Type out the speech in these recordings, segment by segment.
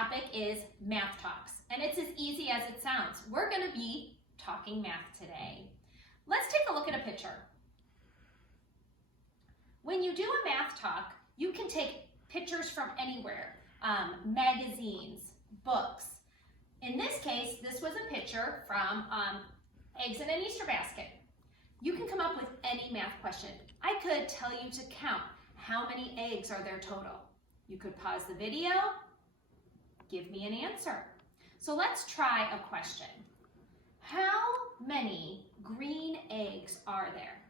topic is math talks, and it's as easy as it sounds. We're going to be talking math today. Let's take a look at a picture. When you do a math talk, you can take pictures from anywhere, magazines, books. In this case, this was a picture from eggs in an Easter basket. You can come up with any math question. I could tell you to count how many eggs are there total. You could pause the video, give me an answer. So let's try a question. How many green eggs are there?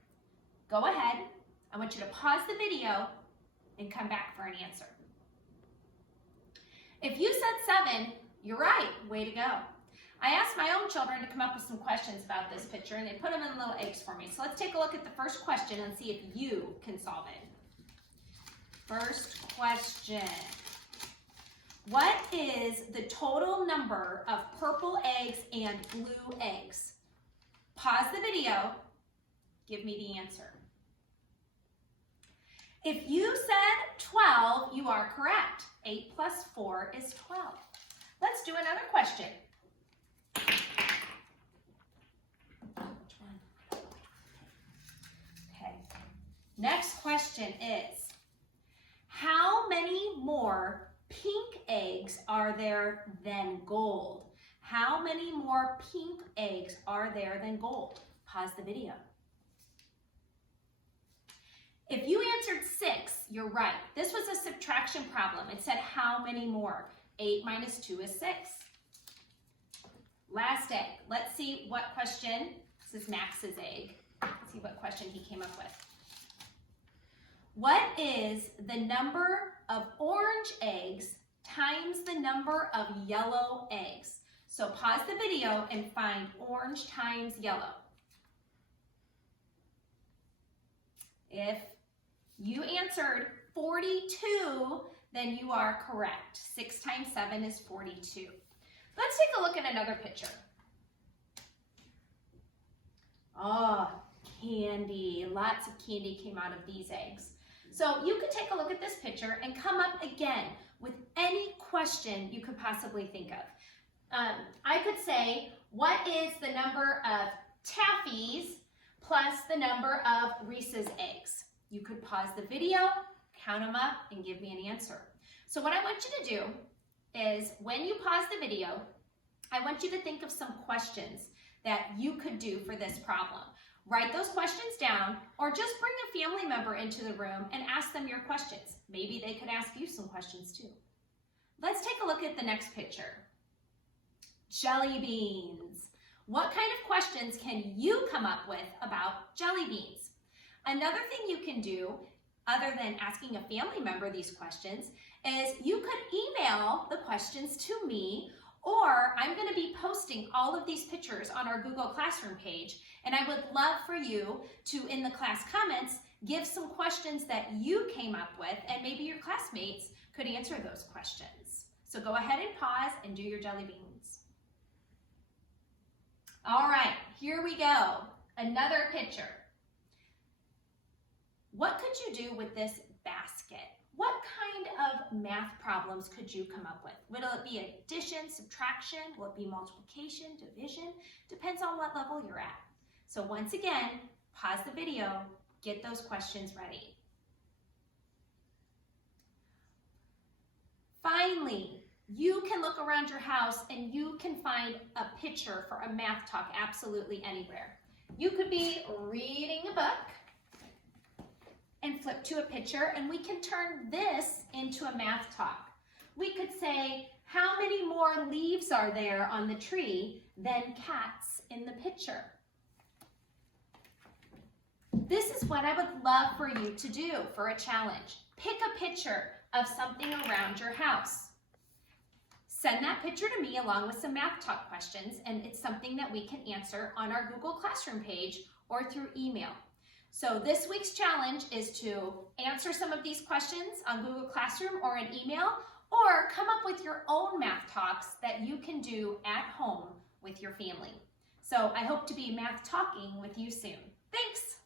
Go ahead. I want you to pause the video and come back for an answer. If you said 7, you're right. Way to go. I asked my own children to come up with some questions about this picture, and they put them in little eggs for me. So let's take a look at the first question and see if you can solve it. First question. What is the total number of purple eggs and blue eggs? Pause the video. Give me the answer. If you said 12, you are correct. 8 plus 4 is 12. Let's do another question. Okay. Next question is, how many more pink eggs are there than gold? How many more pink eggs are there than gold? Pause the video. If you answered 6, you're right. This was a subtraction problem. It said how many more? 8 minus 2 is 6. Last egg. Let's see what question. This is Max's egg. Let's see what question he came up with. What is the number of orange eggs times the number of yellow eggs? So pause the video and find orange times yellow. If you answered 42, then you are correct. 6 times 7 is 42. Let's take a look at another picture. Oh, candy. Lots of candy came out of these eggs. So you could take a look at this picture and come up again with any question you could possibly think of. I could say, what is the number of Taffies plus the number of Reese's eggs? You could pause the video, count them up, and give me an answer. So what I want you to do is when you pause the video, I want you to think of some questions that you could do for this problem. Write those questions down, or just bring a family member into the room and ask them your questions. Maybe they could ask you some questions too. Let's take a look at the next picture. Jelly beans. What kind of questions can you come up with about jelly beans? Another thing you can do, other than asking a family member these questions, is you could email the questions to me, or I'm going to be posting all of these pictures on our Google Classroom page, and I would love for you to, in the class comments, give some questions that you came up with, and maybe your classmates could answer those questions. So go ahead and pause and do your jelly beans. All right, here we go. Another picture. What could you do with this basket? What kind of math problems could you come up with? Will it be addition, subtraction? Will it be multiplication, division? Depends on what level you're at. So once again, pause the video, get those questions ready. Finally, you can look around your house and you can find a picture for a math talk absolutely anywhere. You could be reading a book and flip to a picture, and we can turn this into a math talk. We could say, how many more leaves are there on the tree than cats in the picture? This is what I would love for you to do for a challenge. Pick a picture of something around your house. Send that picture to me along with some math talk questions, and it's something that we can answer on our Google Classroom page or through email. So this week's challenge is to answer some of these questions on Google Classroom or an email, or come up with your own math talks that you can do at home with your family. So I hope to be math talking with you soon. Thanks.